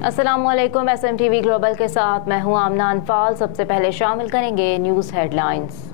अस्सलामुअलैकुम। SMTV global के साथ मैं हूं आमना अनफाल। सबसे पहले शामिल करेंगे न्यूज़ हेडलाइंस।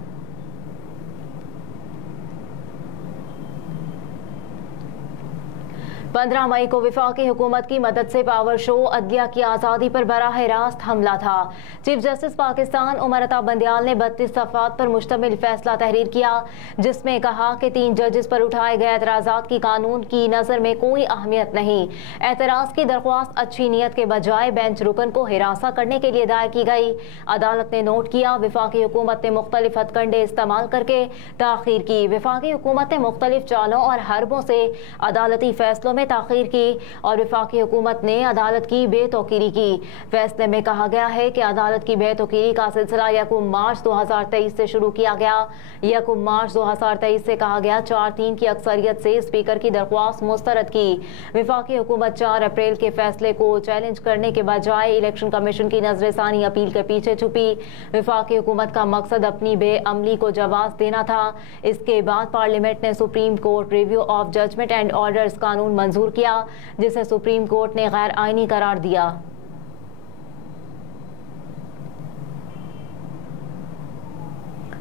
15 मई को वफाकी हुकूमत की मदद से पावर शो अदलिया की आज़ादी पर बराह रास्त हमला था। चीफ जस्टिस पाकिस्तान उमर अता बंदियाल ने 32 सफ़ात पर मुश्तमिल फैसला तहरीर किया, जिसमें कहा कि 3 जजेस पर उठाए गए एतराज़ात की कानून की नज़र में कोई अहमियत नहीं। एतराज़ की दरख्वास्त अच्छी नीयत के बजाय बेंच रुकन को हिरासा करने के लिए दायर की गई। अदालत ने नोट किया, वफाकी हुकूमत ने मुख्तलिफ हथकंडे इस्तेमाल करके ताख़ीर की। वफाकी हुकूमत ने मुख्तलिफ चालों और हरबों से अदालती फैसलों में ताख़ीर की और वफाकी हुकूमत ने अदालत की बेतौकीरी की। फैसले में कहा गया है कि अदालत की बेतौकीरी का सिलसिला 1 मार्च 2023 से शुरू किया गया। 1 मार्च 2023 से कहा गया 4-3 की अक्सरियत से स्पीकर की दरख्वास्त मुस्तरद की। वफाकी हुकूमत 4 अप्रैल के फैसले को चैलेंज करने के बजाय इलेक्शन कमीशन की नजरसानी अपील के पीछे छुपी। वफाकी हुकूमत का मकसद अपनी बेअमली को जवाब देना था। इसके बाद पार्लियामेंट ने Supreme Court review of judgement and orders कानून मंजूर किया, जिसे सुप्रीम कोर्ट ने गैर आईनी करार दिया।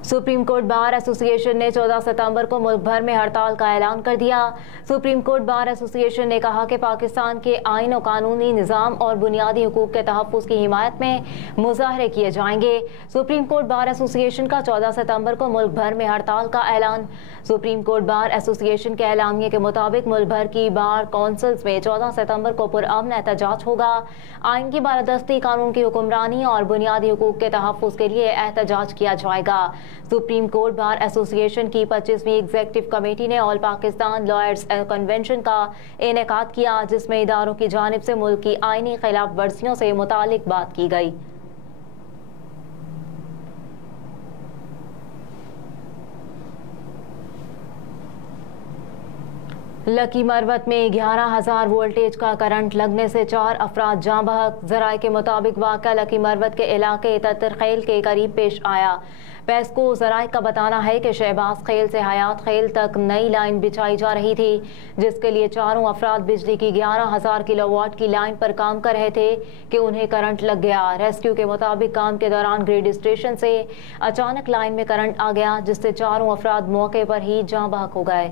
सुप्रीम कोर्ट बार एसोसिएशन ने 14 सितंबर को मुल्क भर में हड़ताल का ऐलान कर दिया। सुप्रीम कोर्ट बार एसोसिएशन ने कहा कि पाकिस्तान के आईन और कानूनी निज़ाम और बुनियादी हुकूक के तहफ़्फ़ुज़ की हिमायत में मुज़ाहरे किए जाएंगे। सुप्रीम कोर्ट बार एसोसिएशन का 14 सितंबर को मुल्क भर में हड़ताल का ऐलान। सुप्रीम कोर्ट बार एसोसिएशन के एलामिये के मुताबिक मुल्क भर की बार काउंसिल्स में 14 सितंबर को पुरअमन एहतजाज होगा। आइन की बालादस्ती, कानून की हुक्मरानी और बुनियादी हुकूक के तहफ़्फ़ुज़ के लिए एहतजाज किया जाएगा। सुप्रीम कोर्ट बार एसोसिएशन की 25वीं एग्जीक्यूटिव कमेटी ने ऑल पाकिस्तान लॉयर्स कन्वेंशन का इनेकाद किया, जिसमें इदारों की जानिब से मुल्क की आईनी खिलाफ वर्जियों से मुतालिक बात की गई। लकी मरवत में 11,000 वोल्टेज का करंट लगने से 4 अफराद जाँ बहक। ज़राए के मुताबिक वाक़या लकी मरवत के इलाके ततर खेल के करीब पेश आया। पेस्को ज़राए का बताना है कि शहबाज खेल से हयात खेल तक नई लाइन बिछाई जा रही थी, जिसके लिए चारों अफराद बिजली की 11,000 किलोवाट की लाइन पर काम कर रहे थे कि उन्हें करंट लग गया। रेस्क्यू के मुताबिक काम के दौरान ग्रिड स्टेशन से अचानक लाइन में करंट आ गया, जिससे चारों अफराद मौके पर ही जाँ बहक हो गए।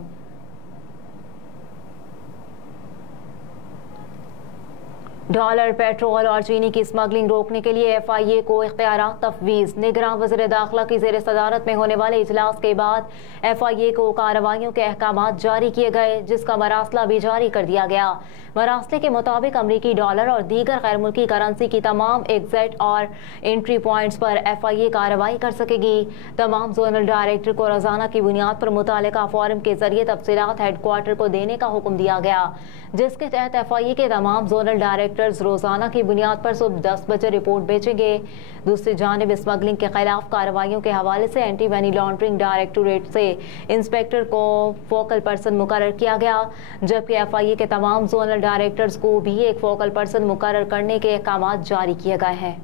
डॉलर, पेट्रोल और चीनी की स्मगलिंग रोकने के लिए FIA को इख्तियारात तफवीज़। निगरान वज़ीर दाखिला की ज़ेर सदारत में होने वाले इजलास के बाद FIA को कार्रवाइयों के अहकामात जारी किए गए, जिसका मरासला भी जारी कर दिया गया। मरासले के मुताबिक अमरीकी डॉलर और दीगर गैर मुल्की करेंसी की तमाम एग्जिट और एंट्री पॉइंट्स पर FIA कार्रवाई कर सकेगी। तमाम जोनल डायरेक्टर को रोज़ाना की बुनियाद पर मुतालिका फोरम के जरिए तफसीलात हेडक्वार्टर को देने का हुक्म दिया गया, जिसके तहत FIA के तमाम जोनल डायरेक्टर्स रोजाना की बुनियाद पर सुबह 10 बजे रिपोर्ट भेजेंगे। दूसरी जानिब स्मगलिंग के खिलाफ कार्रवाइयों के हवाले से एंटी मनी लॉन्ड्रिंग डायरेक्टोरेट से इंस्पेक्टर को फोकल पर्सन मुकर्रर किया गया, जबकि FIA के तमाम जोनल डायरेक्टर्स को भी एक फोकल पर्सन मुकर्रर करने के अहकाम जारी किए गए हैं।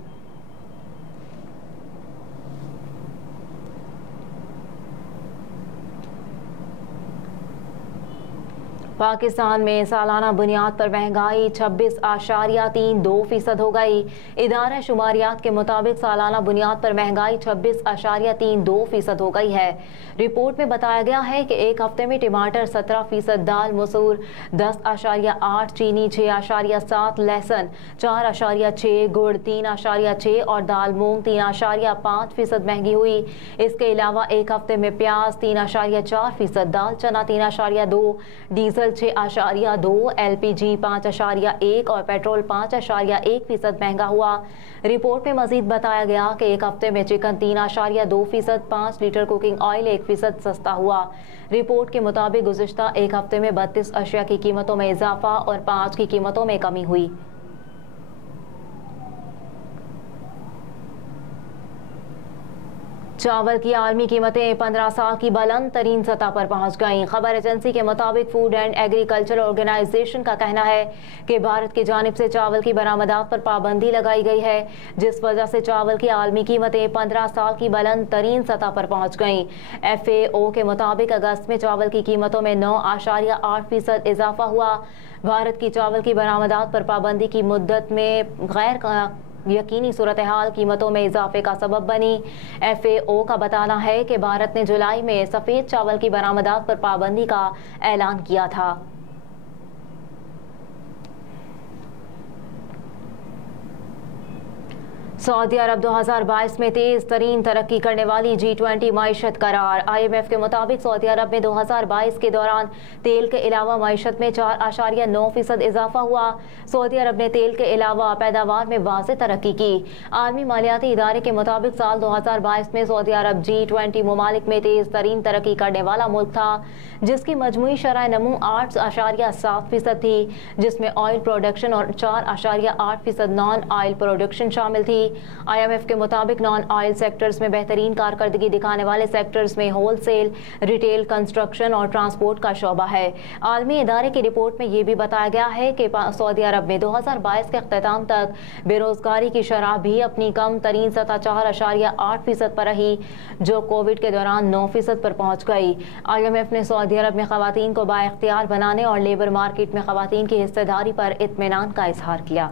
पाकिस्तान में सालाना बुनियाद पर महंगाई 26.32% हो गई। इदारा शुमारियात के मुताबिक सालाना बुनियाद पर महंगाई 26.32% हो गई है। रिपोर्ट में बताया गया है कि एक हफ्ते में टमाटर 17%, दाल मसूर 10.8, चीनी 6.7, लहसुन 4.6, गुड़ 3.6 और दाल मूंग 3.5% महंगी हुई। इसके अलावा एक हफ्ते में प्याज 3.4%, दाल चना 3.2, डीजल 6.2, LPG 5.1 और पेट्रोल 5.1% महंगा हुआ। रिपोर्ट में मजीद बताया गया कि एक हफ्ते में चिकन 3.2%, 5 लीटर कुकिंग ऑयल 1% सस्ता हुआ। रिपोर्ट के मुताबिक गुज़िश्ता एक हफ्ते में 32 अशिया की कीमतों में इजाफा और 5 की कीमतों में कमी हुई। चावल की आलमी कीमतें 15 साल की बुलंद तरीन सतह पर पहुंच गईं। खबर एजेंसी के मुताबिक फूड एंड एग्रीकल्चर ऑर्गेनाइजेशन का कहना है कि भारत की जानिब से चावल की बरामदात पर पाबंदी लगाई गई है, जिस वजह से चावल की आलमी कीमतें 15 साल की बुलंद तरीन सतह पर पहुंच गईं। FAO के मुताबिक अगस्त में चावल की कीमतों में 9.8% इजाफा हुआ। भारत की चावल की बरामदात पर पाबंदी की मुद्दत में गैर यकीनी सूरत हाल कीमतों में इजाफे का सबब बनी। FAO का बताना है कि भारत ने जुलाई में सफ़ेद चावल की बरामदात पर पाबंदी का ऐलान किया था। सऊदी अरब 2022 में तेज तरीन तरक्की करने वाली G20 मईशत करार। IMF के मुताबिक सऊदी अरब में 2022 के दौरान तेल के अलावा मईशत में 4.9% इजाफा हुआ। सऊदी अरब ने तेल के अलावा पैदावार में वाज़ेह तरक्की की। आलमी मालियाती इदारे के मुताबिक साल 2022 में सऊदी अरब G20 ममालिक में तेज तरीन तरक्की करने वाला मुल्क था, जिसकी मजमूई शरह नमू 8.7% थी, जिसमें ऑयल प्रोडक्शन और 4.8% नॉन ऑयल प्रोडक्शन शामिल थी। IMF के मुताबिक नॉन ऑयल सेक्टर्स में बेहतरीन कारकर्दगी दिखाने वाले सेक्टर्स में होलसेल, रिटेल, कंस्ट्रक्शन और ट्रांसपोर्ट का शोबा है। आलमी इदारे की रिपोर्ट में यह भी बताया गया है कि सऊदी अरब में 2022 के अख्ताम तक बेरोजगारी की शरह भी अपनी कम तरीन सतह 4.8% पर रही, जो कोविड के दौरान 9% पर पहुंच गई। IMF ने सऊदी अरब में खवातीन को बाइख्तियार बनाने और लेबर मार्केट में खवातीन की हिस्सेदारी पर इत्मीनान का इजहार किया।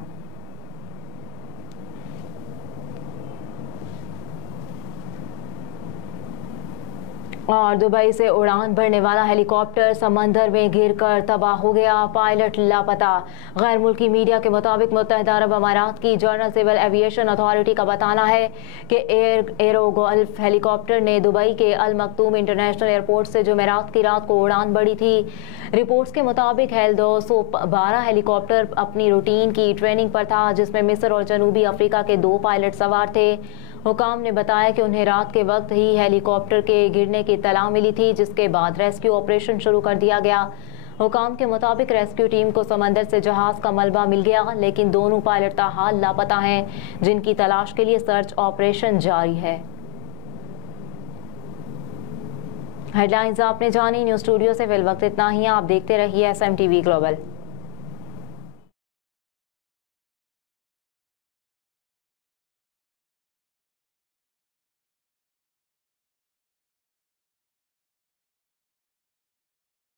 और दुबई से उड़ान भरने वाला हेलीकॉप्टर समंदर में गिरकर तबाह हो गया, पायलट लापता। गैर मुल्की मीडिया के मुताबिक मुत्तहिदा अरब अमारात की जर्नल सिविल एविएशन अथॉरिटी का बताना है कि एरो गोल्फ हेलीकॉप्टर ने दुबई के अल मकतूम इंटरनेशनल एयरपोर्ट से जुमेरात की रात को उड़ान भरी थी। रिपोर्ट्स के मुताबिक हेल 212 हेलीकॉप्टर अपनी रूटीन की ट्रेनिंग पर था, जिसमें मिस्र और जनूबी अफ्रीका के 2 पायलट सवार थे। हुकाम ने बताया कि उन्हें रात के वक्त ही हेलीकॉप्टर के गिरने की इत्तला मिली थी, जिसके बाद रेस्क्यू ऑपरेशन शुरू कर दिया गया। हुकाम के मुताबिक रेस्क्यू टीम को समंदर से जहाज का मलबा मिल गया, लेकिन दोनों पायलट ताहाल लापता हैं, जिनकी तलाश के लिए सर्च ऑपरेशन जारी है। हेडलाइंस आपने जानी। न्यूज़ स्टूडियो से फिल वक्त इतना ही। आप देखते रहिए SMTV ग्लोबल।